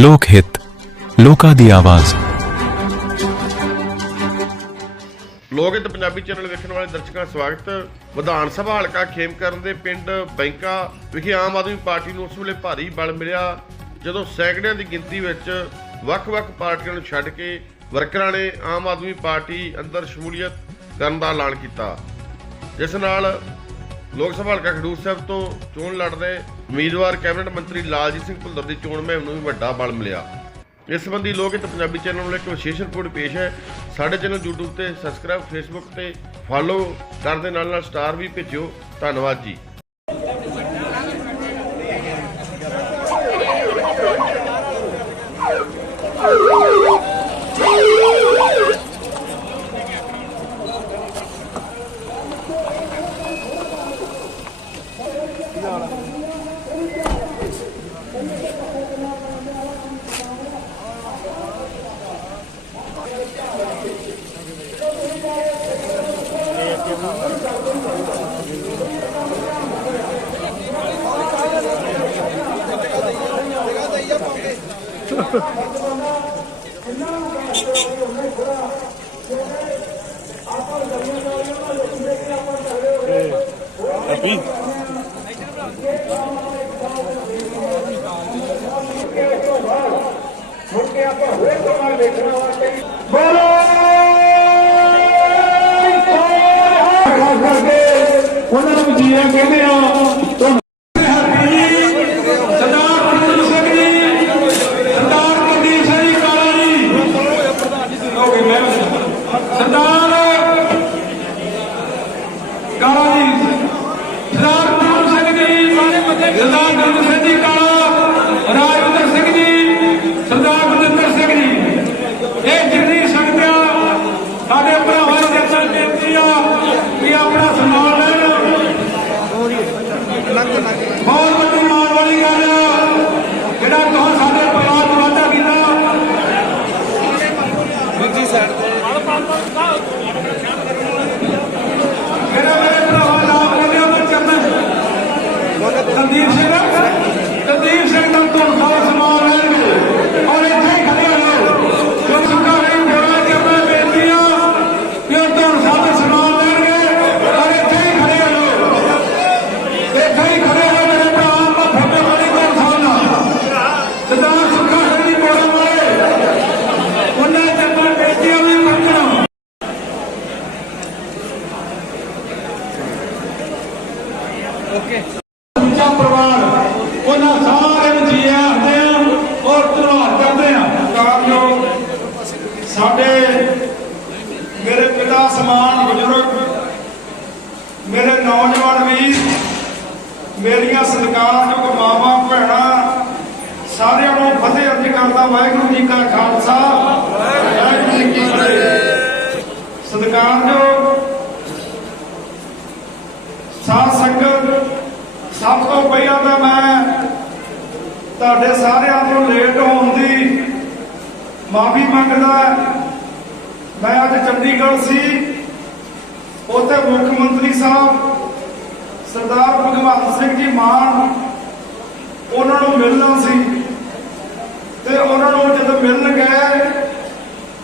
ਲੋਕ ਹਿੱਤ, ਲੋਕਾਂ ਦੀ ਆਵਾਜ਼। ਲੋਕ ਹਿੱਤ ਪੰਜਾਬੀ ਚੈਨਲ ਵੇਖਣ ਵਾਲੇ ਦਰਸ਼ਕਾਂ ਦਾ ਸਵਾਗਤ। ਵਿਧਾਨ ਸਭਾ ਹਲਕਾ ਖੇਮਕਰਨ ਦੇ ਪਿੰਡ ਬੈਂਕਾ ਵਿਖੇ ਆਮ ਆਦਮੀ ਪਾਰਟੀ ਨੂੰ ਉਸ ਵੇਲੇ ਭਾਰੀ ਬਲ ਮਿਲਿਆ, ਜਦੋਂ ਸੈਂਕੜਿਆਂ ਦੀ ਗਿਣਤੀ ਵਿੱਚ ਵੱਖ-ਵੱਖ ਪਾਰਟੀਆਂ ਨੂੰ ਛੱਡ ਕੇ ਵਰਕਰਾਂ ਨੇ ਆਮ ਆਦਮੀ ਪਾਰਟੀ ਅੰਦਰ ਸ਼ਮੂਲੀਅਤ ਕਰਨ ਦਾ ਐਲਾਨ ਕੀਤਾ। ਜਿਸ ਨਾਲ ਲੋਕ ਸਭਾ ਹਲਕਾ ਖਡੂਰ ਸਾਹਿਬ ਤੋਂ ਚੋਣ ਲੜ ਰਹੇ ਉਮੀਦਵਾਰ ਕੈਬਨਿਟ ਮੰਤਰੀ ਲਾਲਜੀਤ ਸਿੰਘ ਭੁੱਲਰ ਦੀ ਚੋਣ ਮੁਹਿੰਮ ਨੂੰ ਵੀ ਵੱਡਾ ਬਲ ਮਿਲਿਆ। ਇਸ ਸੰਬੰਧੀ ਲੋਕ ਹਿੱਤ ਪੰਜਾਬੀ ਚੈਨਲ ਨੂੰ ਇੱਕ ਵਿਸ਼ੇਸ਼ ਰਿਪੋਰਟ ਪੇਸ਼ ਹੈ। ਸਾਡੇ ਚੈਨਲ YouTube ਤੇ ਸਬਸਕ੍ਰਾਈਬ Facebook ਤੇ ਫਾਲੋ ਕਰਨ ਦੇ ਨਾਲ ਨਾਲ ਸਟਾਰ ਵੀ ਭੇਜਿਓ। ਧੰਨਵਾਦ ਜੀ। ਉਹਨਾਂ ਨੂੰ ਜੀਆ ਕਹਿੰਦੇ ਆ ਤੁਹਾਨੂੰ ਸਰਦਾਰ ਪ੍ਰਦੀਪ ਸਿੰਘ ਜੀ ਸਰਦਾਰ ਪ੍ਰਦੀਪ ਸਿੰਘ ਜੀ ਕਾਲਾ ਜੀ ਹੋ ਗਏ ਮੈਂ ਸਰਦਾਰ ਕਾਲਾ ਜੀ ਸਰਦਾਰ ਪ੍ਰਦੀਪ ਸਿੰਘ ਜੀ ਸਰਦਾਰ ਗੰਦ ਸਿੰਘ ਜੀ ਕਾਲਾ ਰਾਜਵਿੰਦਰ ਸਿੰਘ ਜੀ, ਸਰਦਾਰ ਬਲਜਿੰਦਰ ਸਿੰਘ ਜੀ। ਇਹ ਜਿੰਨੀ ਸੰਗਤਾਂ ਸਾਡੇ ਭਰਾਵਾਂ ਦੇ ਦਰਸ਼ਨ ਬੇਨਤੀ ਆ ਕਿ ਆਪਣਾ ਸਨਮਾਨ ਲੈਣ। ਬਹੁਤ ਵੱਡੀ ਮਾਣ ਵਾਲੀ ਗੱਲ Amém, ਉਹਨਾਂ ਸਾਰਿਆਂ ਨੂੰ ਜੀ ਆਖਦੇ ਆ ਔਰ ਧੰਨਵਾਦ ਕਰਦੇ ਆ। ਕਾਰਜੋ ਸਾਡੇ ਮੇਰੇ ਪਿਤਾ ਸਮਾਨ ਬਜ਼ੁਰਗ, ਮੇਰੇ ਨੌਜਵਾਨ ਵੀਰ, ਮੇਰੀਆਂ ਸਤਿਕਾਰਯੋਗ ਮਾਵਾਂ, ਭੈਣਾਂ, ਸਾਰਿਆਂ ਨੂੰ ਫਤਿਹ ਅਰਜ਼ ਕਰਦਾ, ਵਾਹਿਗੁਰੂ ਜੀ ਕਾ ਖਾਲਸਾ, ਵਾਹਿਗੁਰੂ ਜੀ ਕੀ ਫਤਿਹ। ਸਤਿਕਾਰਯੋਗ ਸਾਧ ਸੰਗਤ ਸਭ ਤੋਂ ਪਹਿਲਾਂ ਤੁਹਾਡੇ ਸਾਰਿਆਂ ਤੋਂ ਲੇਟ ਹੋਣ ਦੀ ਮਾਫੀ ਮੰਗਦਾ ਮੈਂ ਅੱਜ ਚੰਡੀਗੜ੍ਹ ਸੀ। ਉੱਥੇ ਮੁੱਖ ਮੰਤਰੀ ਸਾਹਿਬ ਸਰਦਾਰ ਭਗਵੰਤ ਸਿੰਘ ਜੀ ਮਾਨ ਉਹਨਾਂ ਨੂੰ ਮਿਲਣਾ ਸੀ। ਤੇ ਉਹਨਾਂ ਨੂੰ ਜਦੋਂ ਮਿਲਣ ਗਏ,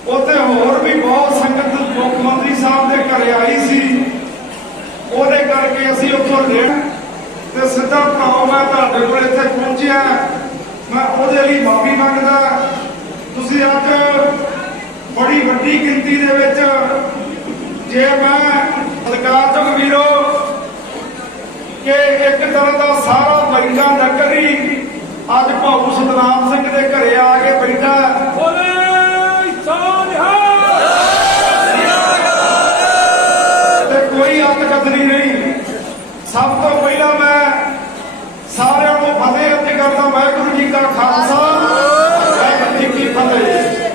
ਉੱਥੇ ਹੋਰ ਵੀ ਬਹੁਤ ਸੰਗਤ ਮੁੱਖ ਮੰਤਰੀ ਸਾਹਿਬ ਦੇ ਘਰੇ ਆਈ ਸੀ। ਉਹਦੇ ਕਰਕੇ ਅਸੀਂ ਉੱਥੋਂ ਲੇਟ ਤੇ ਸਿੱਧਾ ਮੈਂ ਤੁਹਾਡੇ ਕੋਲ ਇੱਥੇ ਪਹੁੰਚਿਆ। ਮੈਂ ਉਹਦੇ ਲਈ ਮਾਫੀ ਮੰਗਦਾ। ਤੁਸੀਂ ਅੱਜ ਬੜੀ ਵੱਡੀ ਗਿਣਤੀ ਦੇ ਵਿੱਚ ਜੇ ਮੈਂ ਸਰਕਾਰਯੋਗ ਵੀਰੋ ਕਿ ਇੱਕ ਤਰ੍ਹਾਂ ਦਾ ਸਾਰਾ ਬੈਠਾ ਨਗਰੀ ਅੱਜ ਭਾਊ ਸਤਨਾਮ ਸਿੰਘ ਦੇ ਘਰੇ ਆ ਕੇ ਬੈਠਾ ਬੋਲੇ ਤੇ ਕੋਈ ਅੱਤ ਕਤਰੀ ਨਹੀਂ ਸਭ ਤੋਂ ਪਹਿਲਾਂ ਮੈਂ ਸਾਰਿਆਂ ਨੂੰ ਫਤਿਹ ਅਰਜ਼ ਕਰਦਾ ਵਾਹਿਗੁਰੂ ਖਾਲਸਾ। ਵਾਹਿਗੁਰੂ ਜੀ ਕੀ ਫਤਿਹ।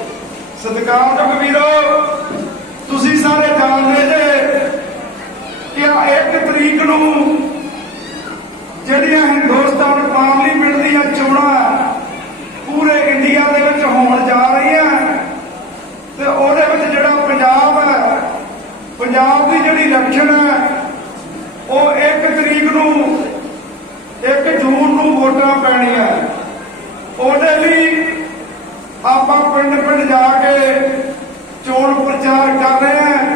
ਸਤਿਕਾਰਯੋਗ ਵੀਰੋ, ਤੁਸੀਂ ਸਾਰੇ ਜਾਣਦੇ ਜੇ ਕਿ ਆ ਇੱਕ ਤਰੀਕ ਨੂੰ ਜਿਹੜੀਆਂ ਹਿੰਦੁਸਤਾਨ ਪਾਰਲੀਮੈਂਟ ਦੀਆਂ ਚੋਣਾਂ ਪੂਰੇ ਇੰਡੀਆ ਦੇ ਵਿੱਚ ਹੋਣ ਜਾ ਰਹੀਆਂ, ਤੇ ਉਹਦੇ ਵਿੱਚ ਜਿਹੜਾ ਪੰਜਾਬ ਹੈ, ਪੰਜਾਬ ਦੀ ਜਿਹੜੀ ਇਲੈਕਸ਼ਨ ਹੈ, ਉਹ 1 ਤਰੀਕ ਨੂੰ 1 ਜੂਨ ਨੂੰ ਵੋਟਾਂ ਪੈਣੀਆਂ ਉਹਦੇ ਲਈ ਆਪਾਂ ਪਿੰਡ ਜਾ ਕੇ ਚੋਣ ਪ੍ਰਚਾਰ ਕਰ ਰਹੇ ਹਾਂ।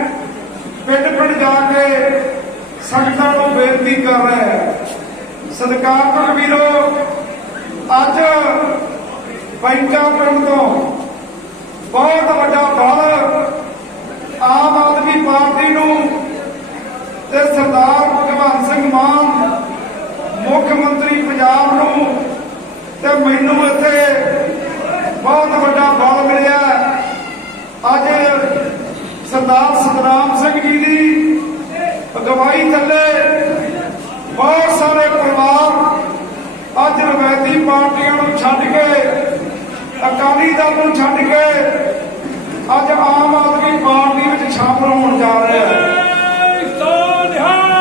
ਪਿੰਡ ਪਿੰਡ ਜਾ ਕੇ ਸੰਗਤਾਂ ਨੂੰ ਬੇਨਤੀ ਕਰ ਰਹੇ ਹਾਂ। ਸਤਿਕਾਰਯੋਗ ਵੀਰੋ, ਅੱਜ ਬੈਂਕਾਂ ਪਿੰਡ ਤੋਂ ਬਹੁਤ ਵੱਡਾ ਦਲ ਆਮ ਆਦਮੀ ਪਾਰਟੀ ਨੂੰ ਤੇ ਸਰਦਾਰ ਭਗਵੰਤ ਸਿੰਘ ਮਾਨ, ਮੁੱਖ ਮੰਤਰੀ ਪੰਜਾਬ ਨੂੰ ਤੇ ਮੈਨੂੰ ਇੱਥੇ ਬਹੁਤ ਵੱਡਾ ਬਲ ਮਿਲਿਆ ਅੱਜ ਸਰਦਾਰ ਸਤਨਾਮ ਸਿੰਘ ਜੀ ਦੀ ਅਗਵਾਈ ਥੱਲੇ ਬਹੁਤ ਸਾਰੇ ਪਰਿਵਾਰ ਅੱਜ ਰਵਾਇਤੀ ਪਾਰਟੀਆਂ ਨੂੰ ਛੱਡ ਕੇ ਅਕਾਲੀ ਨੂੰ ਛੱਡ ਕੇ ਅੱਜ ਆਮ ਆਦਮੀ ਪਾਰਟੀ ਵਿੱਚ ਸ਼ਾਮਲ ਹੋਣ ਜਾ ਰਿਹਾ ਹਨ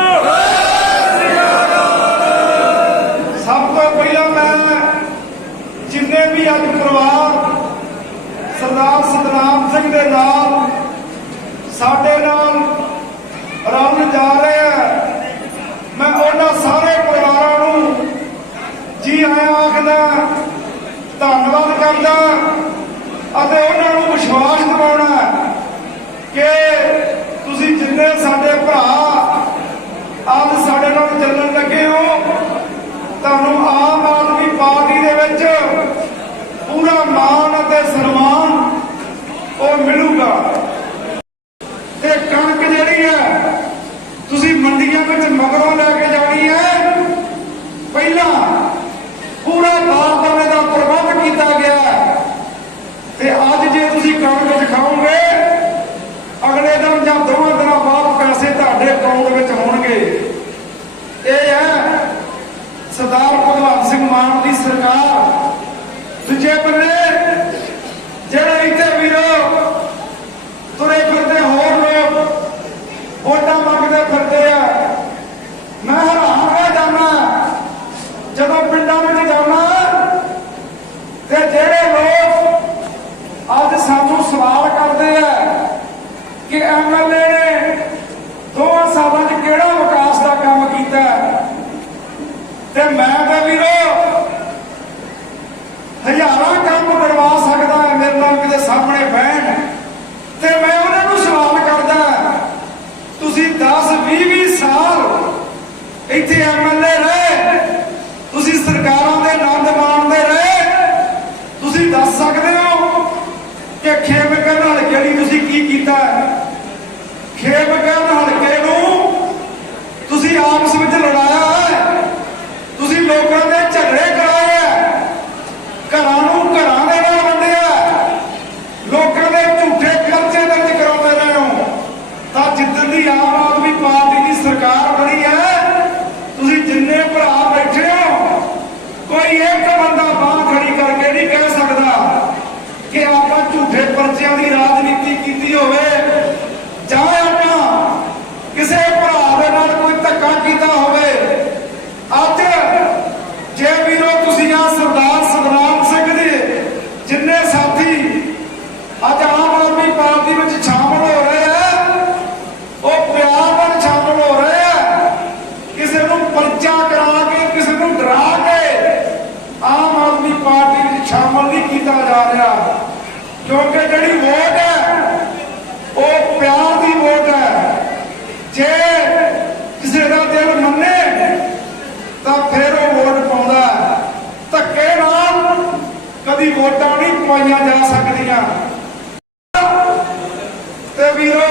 ਸਭ ਤੋਂ ਪਹਿਲਾਂ ਮੈਂ ਜਿੰਨੇ ਵੀ ਅੱਜ ਪਰਿਵਾਰ ਸਰਦਾਰ ਸਤਨਾਮ ਸਿੰਘ ਦੇ ਨਾਲ ਸਾਡੇ ਨਾਲ ਰਲਣ ਜਾ ਰਹੇ ਆ ਮੈਂ ਉਹਨਾਂ ਸਾਰੇ ਪਰਿਵਾਰਾਂ ਨੂੰ ਜੀ ਆਇਆਂ ਆਖਦਾ ਧੰਨਵਾਦ ਕਰਦਾ ਅਤੇ ਉਹਨਾਂ ਨੂੰ ਵਿਸ਼ਵਾਸ ਦਿਵਾਉਣਾ ਕਿ ਤੁਸੀਂ ਜਿੰਨੇ ਸਾਡੇ ਭਰਾ ਅੱਜ ਸਾਡੇ ਨਾਲ ਚੱਲਣ ਲੱਗੇ ਹੋ ਤੁਹਾਨੂੰ ਆਮ ਆਦਮੀ ਪਾਰਟੀ ਦੇ ਵਿੱਚ ਪੂਰਾ ਮਾਣ ਅਤੇ ਸਨਮਾਨ ਉਹ ਮਿਲੂਗਾ ਤੇ ਕਣਕ ਜਿਹੜੀ ਹੈ ਤੁਸੀਂ ਮੰਡੀਆਂ ਵਿੱਚ ਮਗਰੋਂ ਲੈ ਕੇ ਜਾਣੀ ਹੈ ਪਹਿਲਾਂ ਪੂਰਾ ਬਾਰਦਾਨੇ ਦਾ ਪ੍ਰਬੰਧ ਕੀਤਾ ਗਿਆ ਹੈ। ਤੇ ਅੱਜ ਜੇ ਤੁਸੀਂ ਕਣਕ ਵਿੱਚ ਖਾਓਗੇ ਅਗਲੇ ਦਿਨ ਜਾਂ ਦੋਵਾਂ ਦਿਨਾਂ ਬਾਅਦ ਪੈਸੇ ਤੁਹਾਡੇ ਅਕਾਊਂਟ ਵਿੱਚ ਹੋਣਗੇ ਇਹ ਹੈ ਸਰਦਾਰ ਭਗਵੰਤ ਸਿੰਘ ਮਾਨ ਦੀ ਸਰਕਾਰ ਦੂਜੇ ਬੰਨੇ। ਜਿਹੜੇ ਇੱਥੇ ਵੀਰੋ ਤੁਰੇ ਫਿਰਦੇ ਹੋਰ ਲੋਕ, ਵੋਟਾਂ ਮੰਗਦੇ ਫਿਰਦੇ ਆ। ਮੈਂ ਹੈਰਾਨ ਹੋ ਜਾਂਦਾ, ਜਦੋਂ ਪਿੰਡਾਂ ਵਿੱਚ ਜਾਂਦਾ, ਤੇ ਜਿਹੜੇ ਲੋਕ ਅੱਜ ਸਾਨੂੰ ਸਵਾਲ ਕਰਦੇ ਆ ਕਿ ਐਮਐਲਏ ਨੇ ਦੋਵਾਂ ਸਾਲਾਂ 'ਚ ਕਿਹੜਾ ਵਿਕਾਸ ਦਾ ਕੰਮ ਕੀਤਾ? ਤੇ ਮੈਂ ਤਾਂ ਵੀਰੋ ਸਕਦਾ ਕਿਤੇ ਸਾਹਮਣੇ ਬਹਿਣ। ਤੇ ਮੈਂ ਉਹਨਾਂ ਨੂੰ ਸਵਾਲ ਕਰਦਾ, ਤੁਸੀਂ 10 20 20 ਸਾਲ ਇੱਥੇ ਐਮਐਲਏ ਰਹੇ, ਤੁਸੀਂ ਸਰਕਾਰਾਂ ਦੇ ਆਨੰਦ ਮਾਣਦੇ ਰਹੇ, ਤੁਸੀਂ ਦੱਸ ਸਕਦੇ ਹੋ ਕਿ ਖੇਮਕਰਨ ਹਲਕੇ ਲਈ ਤੁਸੀਂ ਕੀ ਕੀਤਾ? ਖੇਮਕਰਨ ਹਲਕੇ ਨੂੰ ਤੁਸੀਂ ਆਪਸ ਵਿੱਚ ਲੜਾਇਆ ਹੈ ਤੁਸੀਂ ਲੋਕਾਂ ਦੇ ਝਗੜੇ ਕਰਾਏ ਹੈ ਘਰਾਂ ਨੂੰ ਘਰਾਂ ਦੇ ਨਾਲ ਵੰਡਿਆ ਲੋਕਾਂ ਦੇ ਝੂਠੇ ਪਰਚੇ ਦਰਜ ਕਰਾਉਂਦੇ ਰਹੇ ਹੋ ਤਾਂ ਜਿੱਦਣ ਦੀ ਆਮ ਆਦਮੀ ਪਾਰਟੀ ਦੀ ਸਰਕਾਰ ਬਣੀ ਹੈ ਤੁਸੀਂ ਜਿੰਨੇ ਭਰਾ ਬੈਠੇ ਹੋ ਕੋਈ ਇੱਕ ਬੰਦਾ ਬਾਹ ਖੜੀ ਕਰਕੇ ਨਹੀਂ ਕਹਿ ਸਕਦਾ ਕਿ ਆਪਾਂ ਝੂਠੇ ਪਰਚਿਆਂ ਦੀ ਰਾਜਨੀਤੀ ਕੀਤੀ ਹੋਵੇ ਜਾਂ ਆਪਾਂ ਕਿਸੇ ਭਰਾ ਦੇ ਨਾਲ ਕੋਈ ਧੱਕਾ ਕੀਤਾ ਹੋਵੇ ਅੱਜ ਜੇ ਵੀਰੋ ਤੁਸੀਂ ਆ ਸਰਦਾਰ ਸਤਨਾਮ ਸਿੰਘ ਦੇ ਜਿੰਨੇ ਸਾਥੀ ਅੱਜ ਆਮ ਆਦਮੀ ਪਾਰਟੀ ਵਿੱਚ ਸ਼ਾਮਲ ਹੋ ਰਹੇ ਆ ਉਹ ਪਿਆਰ ਨਾਲ ਸ਼ਾਮਲ ਹੋ ਰਹੇ ਆ ਕਿਸੇ ਨੂੰ ਪਰਚਾ ਕਰਾ ਕੇ ਕਿਸੇ ਨੂੰ ਡਰਾ ਕੇ ਆਮ ਆਦਮੀ ਪਾਰਟੀ ਵਿੱਚ ਸ਼ਾਮਲ ਨਹੀਂ ਕੀਤਾ ਜਾ ਰਿਹਾ ਕਿਉਂਕਿ ਜਿਹੜੀ ਵੋਟ ਹੈ ਉਹ ਪਿਆਰ ਦੀ ਵੋਟ ਹੈ ਜੇ ਕਿਸੇ ਦਾ ਦਿਲ ਮੰਨੇ ਤਾਂ ਫਿਰ ਉਹ ਵੋਟ ਪਾਉਂਦਾ ਹੈ। ਧੱਕੇ ਨਾਲ ਕਦੀ ਵੋਟਾਂ ਨਹੀਂ ਪਵਾਈਆਂ ਜਾ ਸਕਦੀਆਂ। ਤੇ ਵੀਰੋ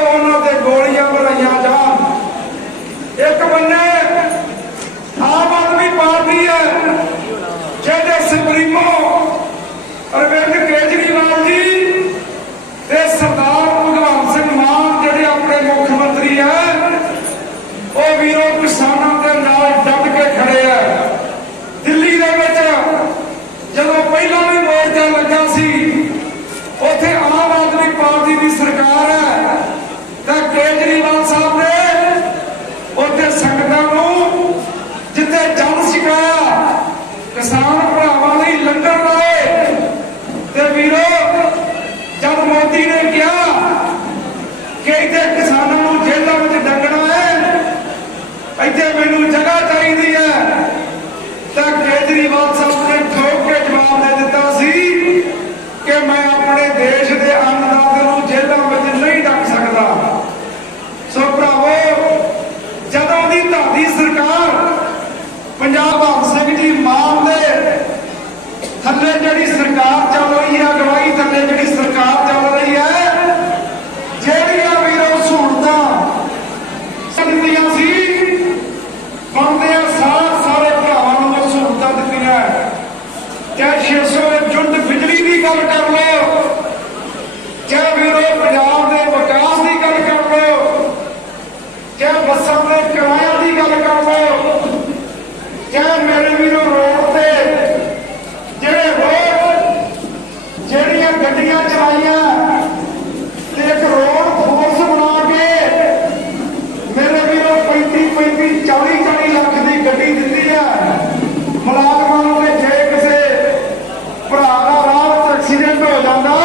ਜਾਂਦਾ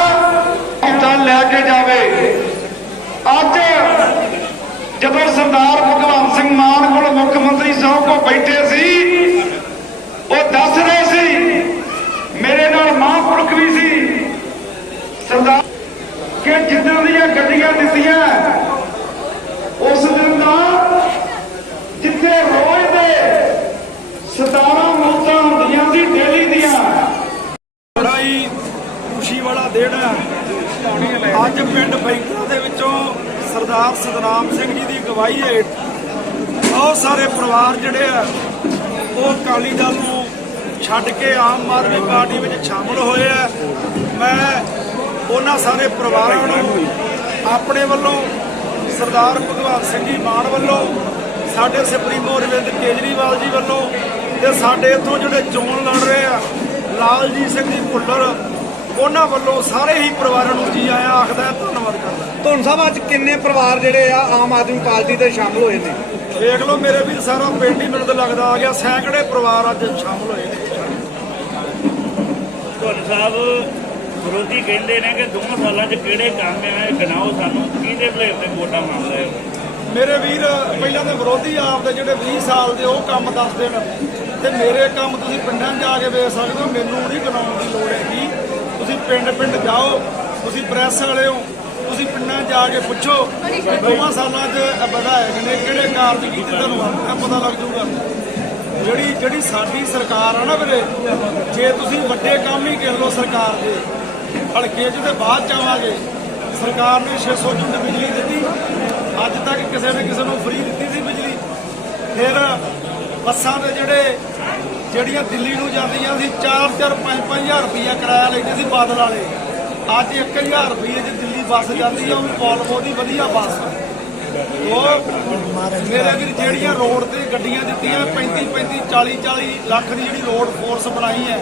ਤਾਂ ਲੈ ਕੇ ਜਾਵੇ। ਅੱਜ ਜਦੋਂ ਸਰਦਾਰ ਭਗਵੰਤ ਸਿੰਘ ਮਾਨ ਕੋਲ ਮੁੱਖ ਮੰਤਰੀ ਸਾਹਿਬ ਕੋਲ ਬੈਠੇ ਸੀ, ਉਹ ਦੱਸ ਰਹੇ ਸੀ, ਮੇਰੇ ਨਾਲ ਮਹਾਂਪੁਰਖ ਵੀ ਸੀ। ਸਰਦਾਰ ਕਿ ਜਿੱਦਾਂ ਦੀਆਂ ਗੱਡੀਆਂ ਦਿੱਤੀਆਂ ਉਸ ਦਿਨ ਦਾ ਜਿੱਥੇ ਰੋਜ਼ ਦੇ 17 ਮੌਤਾਂ ਹੁੰਦੀਆਂ ਸੀ ਡੇਲੀ ਦੀਆਂ ਬੜਾ ਹੀ ਦੇਣਾ ਅੱਜ ਪਿੰਡ ਬੈਂਕਾ ਦੇ ਵਿੱਚੋਂ ਸਰਦਾਰ ਸਤਨਾਮ ਸਿੰਘ ਜੀ ਦੀ ਅਗਵਾਈ ਹੇਠ ਬਹੁਤ ਸਾਰੇ ਪਰਿਵਾਰ ਜਿਹੜੇ ਆ, ਉਹ ਅਕਾਲੀ ਦਲ ਨੂੰ ਛੱਡ ਕੇ ਆਮ ਆਦਮੀ ਪਾਰਟੀ ਵਿੱਚ ਸ਼ਾਮਲ ਹੋਏ ਆ। ਮੈਂ ਉਹਨਾਂ ਸਾਰੇ ਪਰਿਵਾਰਾਂ ਨੂੰ ਆਪਣੇ ਵੱਲੋਂ ਸਰਦਾਰ ਭਗਵੰਤ ਸਿੰਘ ਜੀ ਮਾਨ ਵੱਲੋਂ, ਸਾਡੇ ਸੁਪਰੀਮੋ ਅਰਵਿੰਦ ਕੇਜਰੀਵਾਲ ਜੀ ਵੱਲੋਂ ਤੇ ਸਾਡੇ ਇੱਥੋਂ ਜਿਹੜੇ ਚੋਣ ਲੜ ਰਹੇ ਆ, ਲਾਲਜੀਤ ਸਿੰਘ ਜੀ ਭੁੱਲਰ ਉਹਨਾਂ ਵੱਲੋਂ ਸਾਰੇ ਹੀ ਪਰਿਵਾਰਾਂ ਨੂੰ ਜੀ ਆਇਆਂ ਆਖਦਾ ਹੈ, ਧੰਨਵਾਦ ਕਰਦਾ ਧੁੰਨ ਸਾਹਿਬ ਅੱਜ ਕਿੰਨੇ ਪਰਿਵਾਰ ਜਿਹੜੇ ਆ ਆਮ ਆਦਮੀ ਪਾਰਟੀ ਦੇ ਸ਼ਾਮਲ ਹੋਏ ਨੇ? ਦੇਖ ਲਓ ਮੇਰੇ ਵੀਰ ਸਾਰਾ ਪਿੰਡ ਹੀ ਮੈਨੂੰ ਤਾਂ ਲੱਗਦਾ ਆ ਗਿਆ। ਸੈਂਕੜੇ ਪਰਿਵਾਰ ਅੱਜ ਸ਼ਾਮਲ ਹੋਏ ਨੇ। ਧੁੰਨ ਸਾਹਿਬ ਵਿਰੋਧੀ ਕਹਿੰਦੇ ਨੇ ਕਿ ਦੋਵਾਂ ਸਾਲਾਂ 'ਚ ਕਿਹੜੇ ਕੰਮ ਆ ਗਿਣਾਓ ਸਾਨੂੰ। ਕਿਹਦੇ ਭਲੇ ਤੇ ਵੋਟਾਂ ਮੰਗ ਰਹੇ ਹੋ? ਮੇਰੇ ਵੀਰ ਪਹਿਲਾਂ ਤਾਂ ਵਿਰੋਧੀ ਆਪ ਦੇ ਜਿਹੜੇ 20 ਸਾਲ ਦੇ ਉਹ ਕੰਮ ਦੱਸ ਦੇਣ ਤੇ ਮੇਰੇ ਕੰਮ ਤੁਸੀਂ ਪਿੰਡਾਂ 'ਚ ਜਾ ਕੇ ਵੇਖ ਸਕਦੇ ਹੋ ਮੈਨੂੰ ਨਹੀਂ ਗਣਾਉਣ ਦੀ ਲੋੜ ਹੈਗੀ। ਤੁਸੀਂ ਪਿੰਡ ਪਿੰਡ ਜਾਓ, ਤੁਸੀਂ ਪ੍ਰੈਸ ਵਾਲੇ ਹੋ, ਤੁਸੀਂ ਪਿੰਡਾਂ 'ਚ ਜਾ ਕੇ ਪੁੱਛੋ ਦੋਵਾਂ ਸਾਲਾਂ 'ਚ ਵਿਧਾਇਕ ਨੇ ਕਿਹੜੇ ਕਾਰਜ ਕੀਤੇ ਤੁਹਾਨੂੰ ਆਪਣਾ ਪਤਾ ਲੱਗ ਜਾਊਗਾ। ਜਿਹੜੀ ਜਿਹੜੀ ਸਾਡੀ ਸਰਕਾਰ ਆ ਨਾ ਵੀਰੇ, ਜੇ ਤੁਸੀਂ ਵੱਡੇ ਕੰਮ ਹੀ ਗਿਣ ਲਓ ਸਰਕਾਰ ਦੇ, ਹਲਕੇ 'ਚ ਤੇ ਬਾਅਦ ਚ ਆਵਾਂਗੇ। ਸਰਕਾਰ ਨੇ 600 ਯੂਨਿਟ ਬਿਜਲੀ ਦਿੱਤੀ, ਅੱਜ ਤੱਕ ਕਿਸੇ ਨੇ ਕਿਸੇ ਨੂੰ ਫ੍ਰੀ ਦਿੱਤੀ ਸੀ ਬਿਜਲੀ। ਫਿਰ ਬੱਸਾਂ ਦੇ ਜਿਹੜੇ ਜਿਹੜੀਆਂ ਦਿੱਲੀ ਨੂੰ ਜਾਂਦੀਆਂ ਸੀ 4-4 5-5000 ਰੁਪਈਆ ਕਿਰਾਇਆ ਲੈਂਦੇ ਸੀ ਬਾਦਲ ਵਾਲੇ। ਅੱਜ 1000 ਰੁਪਈਏ 'ਚ ਦਿੱਲੀ ਬੱਸ ਜਾਂਦੀ ਆ, ਉਹ ਵੀ ਵੋਲਵੋ ਦੀ ਵਧੀਆ ਬੱਸ ਉਹ ਮੇਰੇ ਵੀਰ, ਜਿਹੜੀਆਂ ਰੋਡ ਤੇ ਗੱਡੀਆਂ ਦਿੱਤੀਆਂ 35 35 40 40 ਲੱਖ ਦੀ ਜਿਹੜੀ ਰੋਡ ਫੋਰਸ ਬਣਾਈ ਹੈ,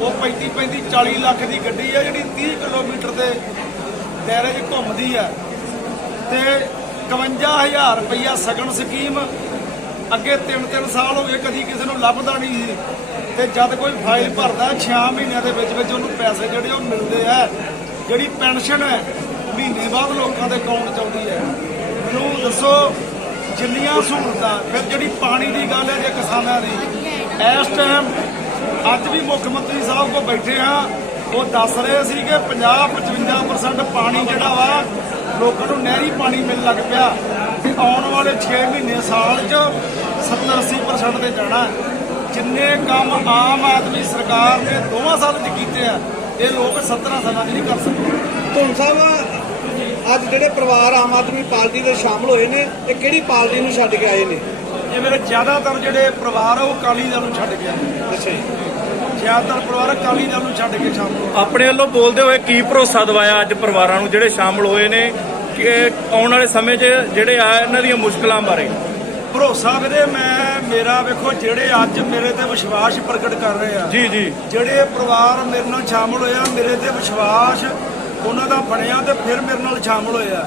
ਉਹ 35 35 40 ਲੱਖ ਦੀ ਗੱਡੀ ਹੈ ਜਿਹੜੀ 30 ਕਿਲੋਮੀਟਰ ਦੇ ਦਾਇਰੇ 'ਚ ਘੁੰਮਦੀ ਹੈ ਤੇ 51000 ਰੁਪਈਆ ਸਗਨ ਸਕੀਮ ਅੱਗੇ 3-3 ਸਾਲ ਹੋ ਗਏ, ਕਦੀ ਕਿਸੇ ਨੂੰ ਲੱਭਦਾ ਨਹੀਂ ਸੀ। ਤੇ ਜਦ ਕੋਈ ਫਾਈਲ ਭਰਦਾ 6 ਮਹੀਨਿਆਂ ਦੇ ਵਿੱਚ ਵਿੱਚ ਉਹਨੂੰ ਪੈਸੇ ਜਿਹੜੇ ਉਹ ਮਿਲਦੇ ਆ, ਜਿਹੜੀ ਪੈਨਸ਼ਨ ਹੈ, ਮਹੀਨੇ ਬਾਅਦ ਲੋਕਾਂ ਦੇ ਅਕਾਊਂਟ 'ਚ ਆਉਂਦੀ ਹੈ। ਮੈਨੂੰ ਦੱਸੋ, ਜਿੰਨੀਆਂ ਸਹੂਲਤਾਂ, ਫਿਰ ਜਿਹੜੀ ਪਾਣੀ ਦੀ ਗੱਲ ਹੈ ਜੇ ਕਿਸਾਨਾਂ ਦੀ, ਇਸ ਟਾਈਮ ਅੱਜ ਵੀ ਮੁੱਖ ਮੰਤਰੀ ਸਾਹਿਬ ਕੋਲ ਬੈਠੇ ਆ ਉਹ ਦੱਸ ਰਹੇ ਸੀ ਕਿ 50-55% ਪਾਣੀ ਜਿਹੜਾ ਵਾ, ਲੋਕਾਂ ਨੂੰ ਨਹਿਰੀ ਪਾਣੀ ਮਿਲਣ ਲੱਗ ਪਿਆ। ਤੇ ਆਉਣ ਵਾਲੇ 6 ਮਹੀਨੇ ਸਾਲ 'ਚ 70-80% ਤੇ ਜਾਣਾ ਜਿੰਨੇ ਕੰਮ ਆਮ ਆਦਮੀ ਸਰਕਾਰ ਨੇ ਦੋਵਾਂ ਸਾਲਾਂ 'ਚ ਕੀਤੇ ਆ ਇਹ ਲੋਕ 17 ਸਾਲਾਂ 'ਚ ਨਹੀਂ ਕਰ ਸਕਦੇ। ਧੁੰਨ ਸਾਹਿਬ ਅੱਜ ਜਿਹੜੇ ਪਰਿਵਾਰ ਆਮ ਆਦਮੀ ਪਾਰਟੀ ਦੇ ਸ਼ਾਮਲ ਹੋਏ ਨੇ ਇਹ ਕਿਹੜੀ ਪਾਰਟੀ ਨੂੰ ਛੱਡ ਕੇ ਆਏ ਨੇ? ਇਹ ਮੇਰੇ ਜ਼ਿਆਦਾਤਰ ਜਿਹੜੇ ਪਰਿਵਾਰ ਆ ਉਹ ਅਕਾਲੀ ਦਲ ਨੂੰ ਛੱਡ ਗਿਆ ਅੱਛਾ ਜੀ। ਜ਼ਿਆਦਾਤਰ ਪਰਿਵਾਰ ਅਕਾਲੀ ਦਲ ਨੂੰ ਛੱਡ ਕੇ ਸ਼ਾਮਲ ਹੋਏ ਆਪਣੇ ਵੱਲੋਂ ਬੋਲਦੇ ਹੋਏ ਕੀ ਭਰੋਸਾ ਦਿਵਾਇਆ ਅੱਜ ਪਰਿਵਾਰਾਂ ਨੂੰ ਜਿਹੜੇ ਸ਼ਾਮਲ ਹੋਏ ਨੇ ਕਿ ਆਉਣ ਵਾਲੇ ਸਮੇਂ 'ਚ ਜਿਹੜੇ ਆ ਇਹਨਾਂ ਦੀਆਂ ਮੁਸ਼ਕਲਾਂ ਬਾਰੇ? ਭਰੋਸਾ ਵੀਰੇ ਮੈਂ ਮੇਰਾ ਵੇਖੋ ਜਿਹੜੇ ਅੱਜ ਮੇਰੇ ਤੇ ਵਿਸ਼ਵਾਸ ਪ੍ਰਗਟ ਕਰ ਰਹੇ ਆ ਜੀ ਜੀ। ਜਿਹੜੇ ਪਰਿਵਾਰ ਮੇਰੇ ਨਾਲ ਸ਼ਾਮਲ ਹੋਇਆ ਮੇਰੇ ਤੇ ਵਿਸ਼ਵਾਸ ਉਹਨਾਂ ਦਾ ਬਣਿਆ ਤੇ ਫਿਰ ਮੇਰੇ ਨਾਲ ਸ਼ਾਮਲ ਹੋਇਆ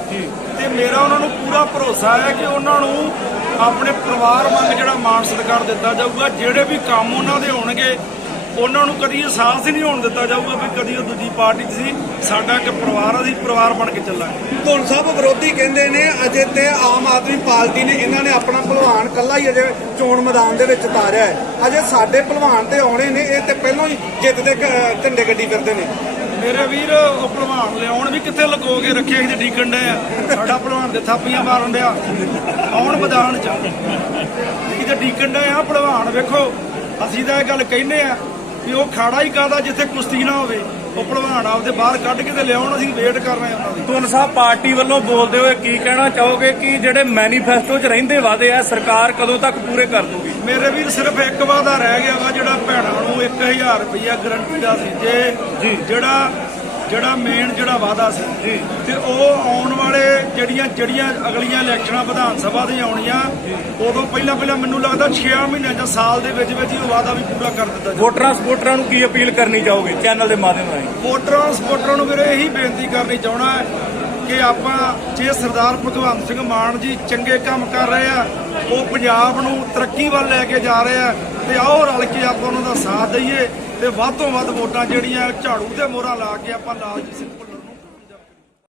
ਤੇ ਮੇਰਾ ਉਹਨਾਂ ਨੂੰ ਪੂਰਾ ਭਰੋਸਾ ਹੈ ਕਿ ਉਹਨਾਂ ਨੂੰ ਆਪਣੇ ਪਰਿਵਾਰ ਵਾਂਗ ਜਿਹੜਾ ਮਾਣ ਸਤਿਕਾਰ ਦਿੱਤਾ ਜਾਊਗਾ ਜਿਹੜੇ ਵੀ ਕੰਮ ਉਹਨਾਂ ਦੇ ਹੋਣਗੇ ਉਹਨਾਂ ਨੂੰ ਕਦੀ ਅਹਿਸਾਸ ਹੀ ਨਹੀਂ ਹੋਣ ਦਿੱਤਾ ਜਾਊਗਾ ਵੀ ਕਦੀ ਉਹ ਦੂਜੀ ਪਾਰਟੀ 'ਚ ਸੀ। ਸਾਡਾ ਇੱਕ ਪਰਿਵਾਰ ਅਸੀਂ ਪਰਿਵਾਰ ਬਣ ਕੇ ਚੱਲਾਂਗੇ। ਧੁੰਨ ਸਾਹਿਬ ਵਿਰੋਧੀ ਕਹਿੰਦੇ ਨੇ ਅਜੇ ਤੇ ਆਮ ਆਦਮੀ ਪਾਰਟੀ ਨੇ ਇਹਨਾਂ ਨੇ ਆਪਣਾ ਭਲਵਾਨ ਕੱਲਾ ਹੀ ਅਜੇ ਚੋਣ ਮੈਦਾਨ ਦੇ ਵਿੱਚ ਉਤਾਰਿਆ ਹੈ। ਅਜੇ ਸਾਡੇ ਭਲਵਾਨ ਤੇ ਆਉਣੇ ਨੇ ਇਹ ਤੇ ਪਹਿਲਾਂ ਹੀ ਜਿੱਤ ਦੇ ਝੰਡੇ ਗੱਡੀ ਫਿਰਦੇ ਨੇ। ਮੇਰੇ ਵੀਰ ਉਹ ਭਲਵਾਨ ਲਿਆਉਣ ਵੀ ਕਿੱਥੇ ਲੁਕੋ ਕੇ ਰੱਖੇ ਕਿਤੇ ਡੀਕਣ ਡਏ ਆ ਸਾਡਾ ਭਲਵਾਨ ਦੇ ਥਾਪੀਆਂ ਮਾਰਨ ਡਿਆ। ਆਉਣ ਮੈਦਾਨ ਚ। ਕਿਤੇ ਡੀਕਣ ਡਏ ਆ ਭਲਵਾਨ ਵੇਖੋ। ਅਸੀਂ ਤਾਂ ਇਹ ਗੱਲ ਕਹਿੰਦੇ ਆ। ਵੀ ਉਹ ਖਾੜਾ ਹੀ ਕਾਦਾ ਜਿੱਥੇ ਕੁਸ਼ਤੀ ਨਾ ਹੋਵੇ। ਉਹ ਭਲਵਾਨ ਆਪਦੇ ਬਾਹਰ ਕੱਢ ਕੇ ਤੇ ਲਿਆਉਣ ਅਸੀਂ ਵੇਟ ਕਰ ਰਹੇ ਆ ਉਹਨਾਂ ਦੀ। ਤੁਨ ਸਾਹਿਬ ਪਾਰਟੀ ਵੱਲੋਂ ਬੋਲਦੇ ਹੋਏ ਕੀ ਕਹਿਣਾ ਚਾਹੋਗੇ ਕਿ ਜਿਹੜੇ ਮੈਨੀਫੈਸਟੋ 'ਚ ਰਹਿੰਦੇ ਵਾਅਦੇ ਆ ਸਰਕਾਰ ਕਦੋਂ ਤੱਕ ਪੂਰੇ ਕਰ ਦੂਗੀ? ਮੇਰੇ ਵੀਰ ਸਿਰਫ ਇੱਕ ਵਾਦਾ ਰਹਿ ਗਿਆ ਵਾ ਜਿਹੜਾ ਭੈਣਾਂ ਨੂੰ 1000 ਰੁਪਇਆ ਗਰੰਟੀ ਦਾ ਸੀ। ਜੇ ਜਿਹੜਾ ਜਿਹੜਾ ਮੇਨ ਜਿਹੜਾ ਵਾਦਾ ਸੀ ਤੇ ਉਹ ਆਉਣ ਜਿਹੜੀਆਂ ਜਿਹੜੀਆਂ ਅਗਲੀਆਂ ਇਲੈਕਸ਼ਨਾਂ ਵਿਧਾਨ ਸਭਾ ਦੀਆਂ ਆਉਣੀਆਂ ਉਦੋਂ ਪਹਿਲਾਂ ਪਹਿਲਾਂ ਮੈਨੂੰ ਲੱਗਦਾ 6 ਮਹੀਨਿਆਂ ਜਾਂ ਸਾਲ ਦੇ ਵਿੱਚ ਵਿੱਚ ਹੀ ਉਹ ਵਾਦਾ ਵੀ ਪੂਰਾ ਕਰ ਦਿੱਤਾ ਜਾਊ। ਵੋਟਰਾਂ ਸਪੋਰਟਰਾਂ ਨੂੰ ਕੀ ਅਪੀਲ ਕਰਨੀ ਚਾਹੋਗੇ ਚੈਨਲ ਦੇ ਮਾਧਿਅਮ ਰਾਹੀਂ? ਵੋਟਰਾਂ ਸਪੋਰਟਰਾਂ ਨੂੰ ਵੀਰੇ ਇਹੀ ਬੇਨਤੀ ਕਰਨੀ ਚਾਹਣਾ ਹੈ ਕਿ ਆਪਾਂ ਜੇ ਸਰਦਾਰ ਭਗਵੰਤ ਸਿੰਘ ਮਾਨ ਜੀ ਚੰਗੇ ਕੰਮ ਕਰ ਰਹੇ ਆ ਉਹ ਪੰਜਾਬ ਨੂੰ ਤਰੱਕੀ ਵੱਲ ਲੈ ਕੇ ਜਾ ਰਹੇ ਆ ਤੇ ਆਓ ਰਲ ਕੇ ਆਪਾਂ ਉਹਨਾਂ ਦਾ ਸਾਥ ਦਈਏ ਤੇ ਵੱਧ ਤੋਂ ਵੱਧ ਵੋਟਾਂ ਜਿਹੜੀਆਂ ਝਾੜੂ ਤੇ ਮੋਹਰਾਂ ਲਾ ਕੇ ਆਪਾਂ ਲਾਲਜੀ ਸਿੰਘ